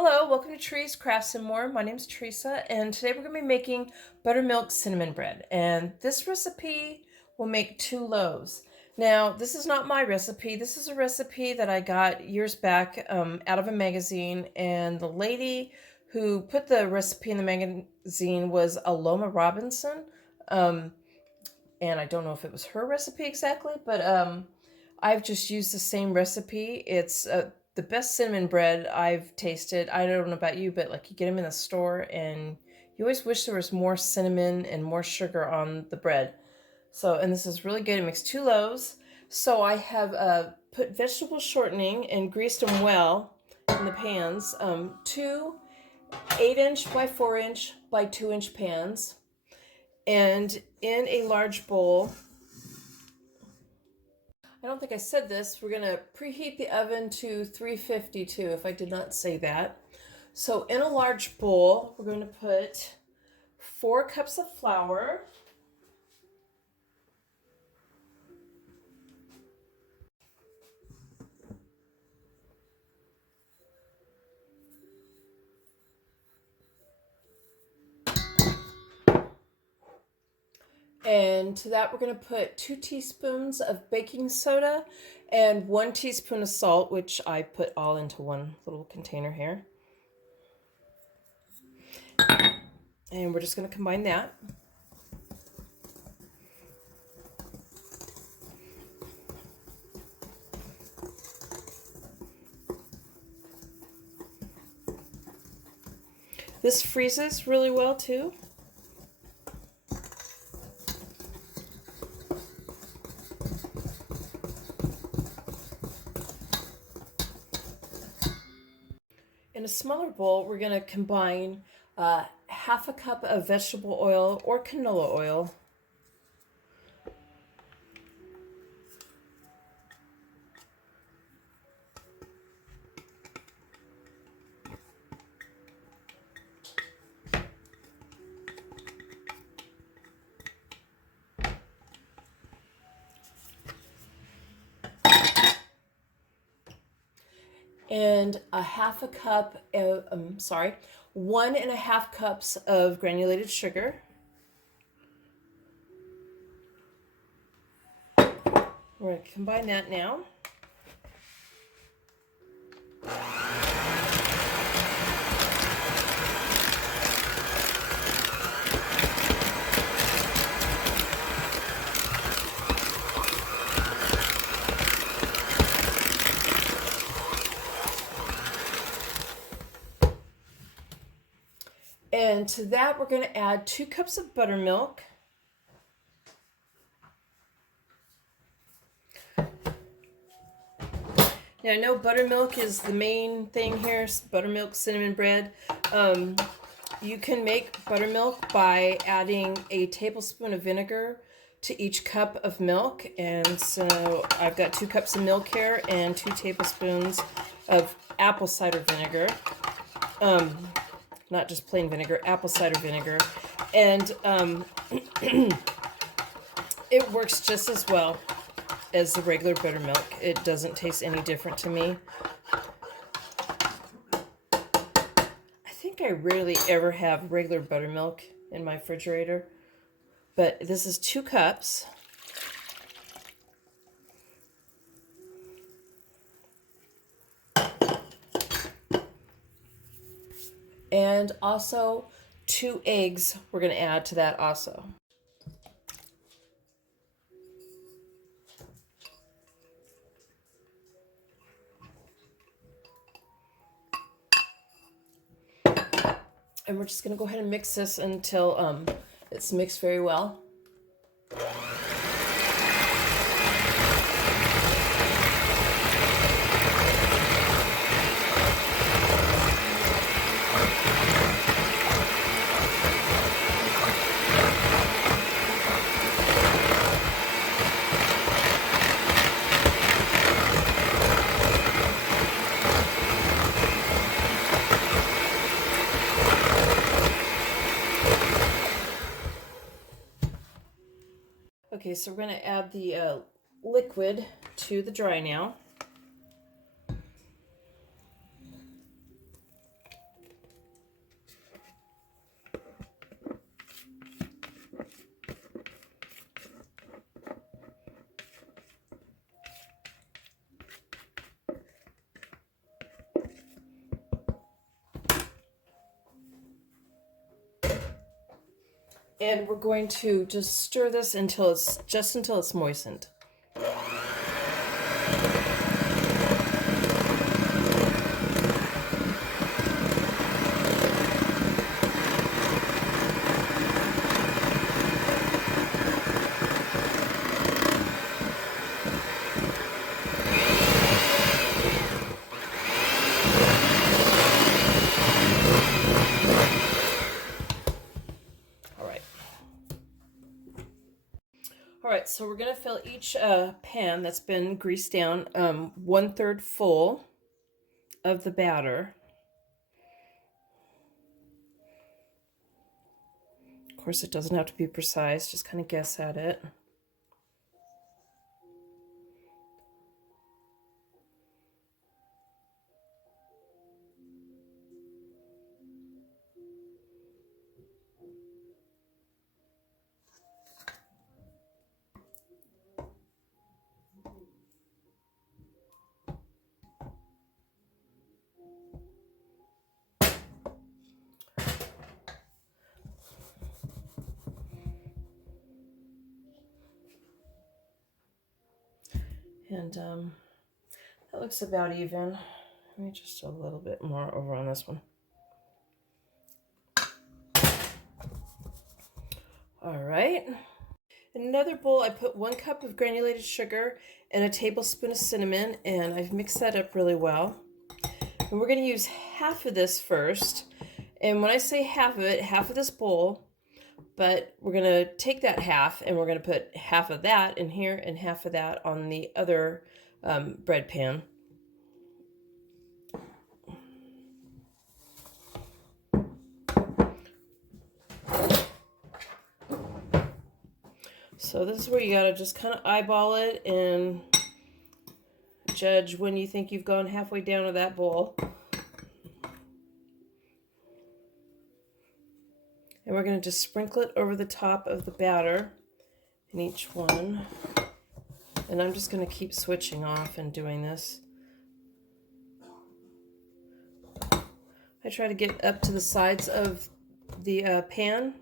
Hello, welcome to Trees, Crafts, and More. My name is Teresa, and today we're going to be making buttermilk cinnamon bread. And this recipe will make 2 loaves. Now, this is not my recipe. This is a recipe that I got years back out of a magazine, and the lady who put the recipe in the magazine was Aloma Robinson. And I don't know if it was her recipe exactly, but I've just used the same recipe. It's the best cinnamon bread I've tasted. I don't know about you, but like you get them in the store and you always wish there was more cinnamon and more sugar on the bread. So, and this is really good. It makes 2 loaves. So I have put vegetable shortening and greased them well in the pans. 2 8-inch by 4-inch by 2-inch pans. And in a large bowl, I don't think I said this, we're going to preheat the oven to 352 if I did not say that. So in a large bowl, we're going to put 4 cups of flour, and to that we're going to put 2 teaspoons of baking soda and 1 teaspoon of salt, which I put all into one little container here. And we're just going to combine that. This freezes really well too. In a smaller bowl, we're going to combine half a cup of vegetable oil or canola oil, and a half a cup of, 1.5 cups of granulated sugar. We're going to combine that now. And to that, we're going to add 2 cups of buttermilk. Now, I know buttermilk is the main thing here, buttermilk cinnamon bread. You can make buttermilk by adding a tablespoon of vinegar to each cup of milk. And so I've got 2 cups of milk here and 2 tablespoons of apple cider vinegar. Not just plain vinegar, apple cider vinegar. And it works just as well as the regular buttermilk. It doesn't taste any different to me. I think I rarely ever have regular buttermilk in my refrigerator, but this is 2 cups. And also 2 eggs we're going to add to that also. And we're just going to go ahead and mix this until it's mixed very well. Okay, so we're going to add the liquid to the dry now. And we're going to just stir this until it's moistened. All right, so we're gonna fill each pan that's been greased down 1/3 full of the batter. Of course, it doesn't have to be precise, just kind of guess at it. And that looks about even. Maybe just a little bit more over on this one. All right. In another bowl, I put 1 cup of granulated sugar and a tablespoon of cinnamon, and I've mixed that up really well. And we're going to use half of this first. And when I say half of it, half of this bowl, but we're going to take that half and we're going to put half of that in here and half of that on the other bread pan. So this is where you got to just kind of eyeball it and judge when you think you've gone halfway down to that bowl. And we're going to just sprinkle it over the top of the batter in each one. And I'm just going to keep switching off and doing this. I try to get up to the sides of the pan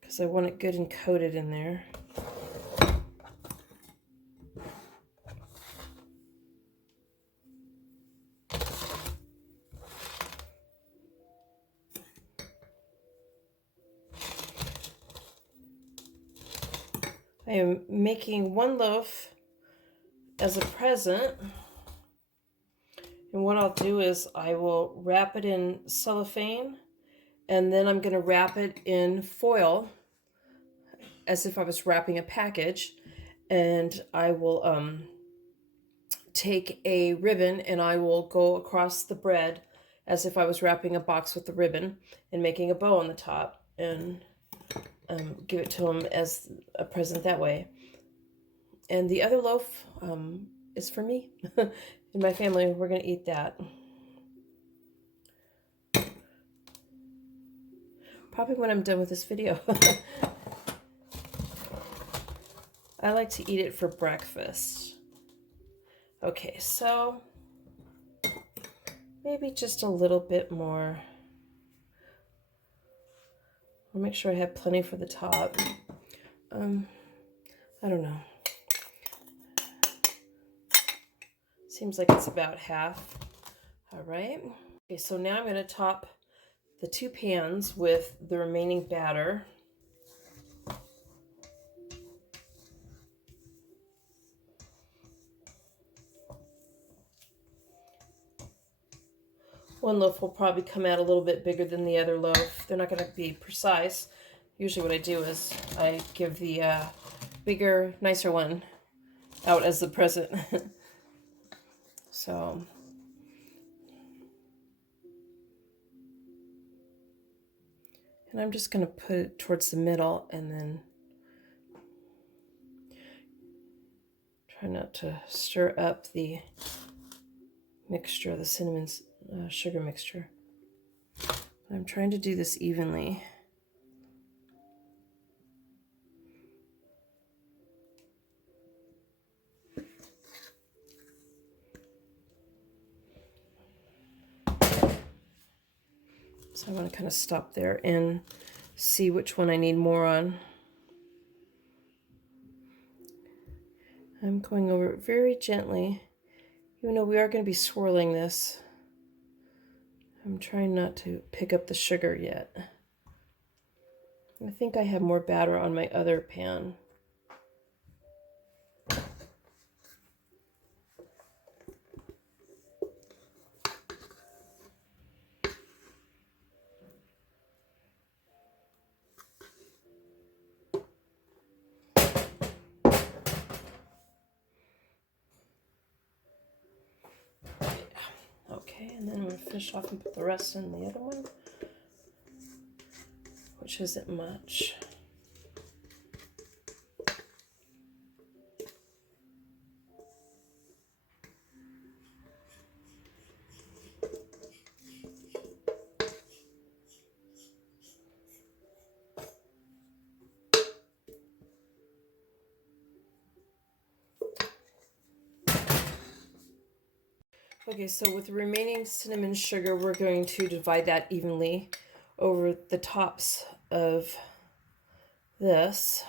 because I want it good and coated in there. I am making 1 loaf as a present, and what I'll do is I will wrap it in cellophane, and then I'm going to wrap it in foil as if I was wrapping a package, and I will take a ribbon and I will go across the bread as if I was wrapping a box with the ribbon and making a bow on the top, and give it to them as a present that way. And the other loaf is for me. In my family, we're going to eat that. Probably when I'm done with this video. I like to eat it for breakfast. Okay, so maybe just a little bit more. I'll make sure I have plenty for the top. I don't know. Seems like it's about half. All right. Okay, so now I'm going to top the 2 pans with the remaining batter. One loaf will probably come out a little bit bigger than the other loaf. They're not going to be precise. Usually what I do is I give the bigger, nicer one out as the present. So, and I'm just going to put it towards the middle and then try not to stir up the mixture, the cinnamon sugar mixture. I'm trying to do this evenly. So I'm going to kind of stop there and see which one I need more on. I'm going over it very gently, even though we are going to be swirling this. I'm trying not to pick up the sugar yet. I think I have more batter on my other pan. Okay, and then I'm going to finish off and put the rest in the other one, which isn't much. Okay, so with the remaining cinnamon sugar, we're going to divide that evenly over the tops of this.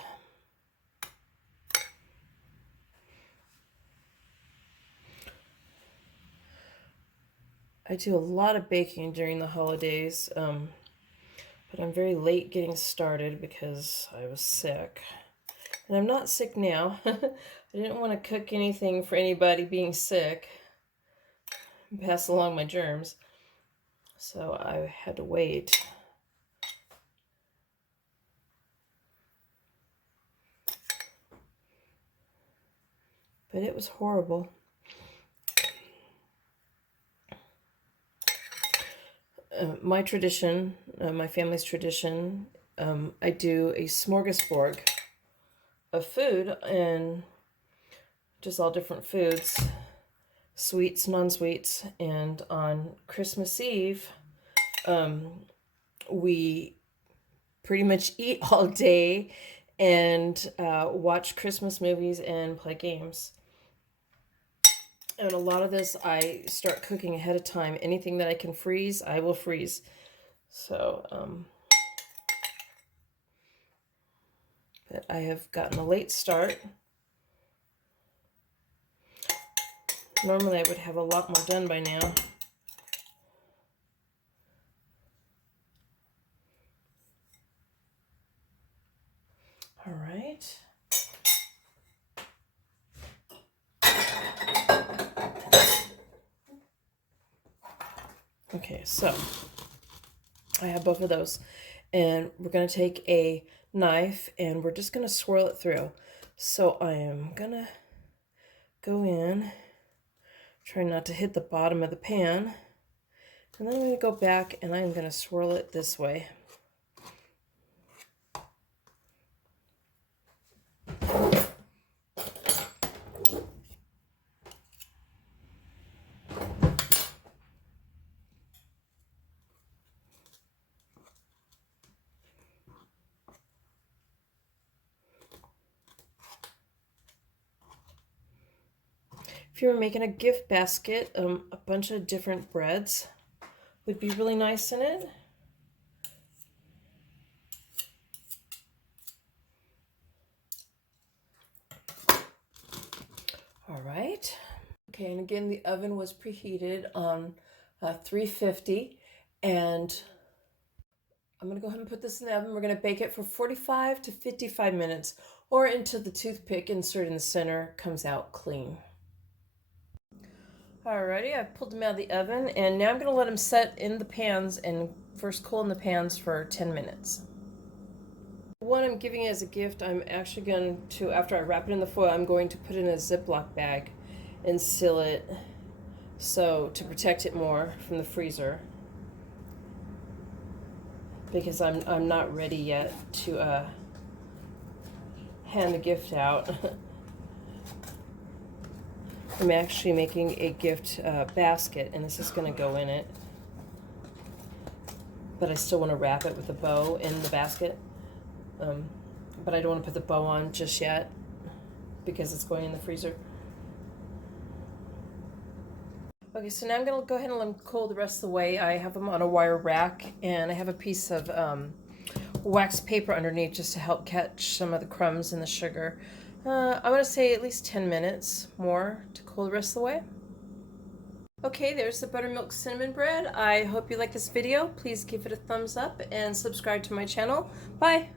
I do a lot of baking during the holidays, but I'm very late getting started because I was sick. And I'm not sick now. I didn't want to cook anything for anybody being sick and pass along my germs. So I had to wait. But it was horrible. My tradition, my family's tradition, I do a smorgasbord of food, and just all different foods, sweets, non-sweets. And on Christmas Eve, we pretty much eat all day and watch Christmas movies and play games. And a lot of this I start cooking ahead of time. Anything that I can freeze, I will freeze. So, but I have gotten a late start. Normally I would have a lot more done by now. All right. Okay, so I have both of those, and we're going to take a knife and we're just going to swirl it through. So I am going to go in, try not to hit the bottom of the pan, and then I'm going to go back and I'm going to swirl it this way. If you were making a gift basket, a bunch of different breads would be really nice in it. All right. Okay, and again, the oven was preheated on 350, and I'm going to go ahead and put this in the oven. We're going to bake it for 45 to 55 minutes, or until the toothpick insert in the center comes out clean. Alrighty, I've pulled them out of the oven, and now I'm going to let them set in the pans and first cool in the pans for 10 minutes. What I'm giving it as a gift, I'm actually going to, after I wrap it in the foil, I'm going to put it in a Ziploc bag and seal it so to protect it more from the freezer, because I'm not ready yet to hand the gift out. I'm actually making a gift basket, and this is going to go in it. But I still want to wrap it with a bow in the basket. But I don't want to put the bow on just yet because it's going in the freezer. Okay, so now I'm going to go ahead and let them cool the rest of the way. I have them on a wire rack, and I have a piece of wax paper underneath just to help catch some of the crumbs in the sugar. I'm going to say at least 10 minutes more to cool the rest of the way. Okay, there's the buttermilk cinnamon bread. I hope you like this video. Please give it a thumbs up and subscribe to my channel. Bye!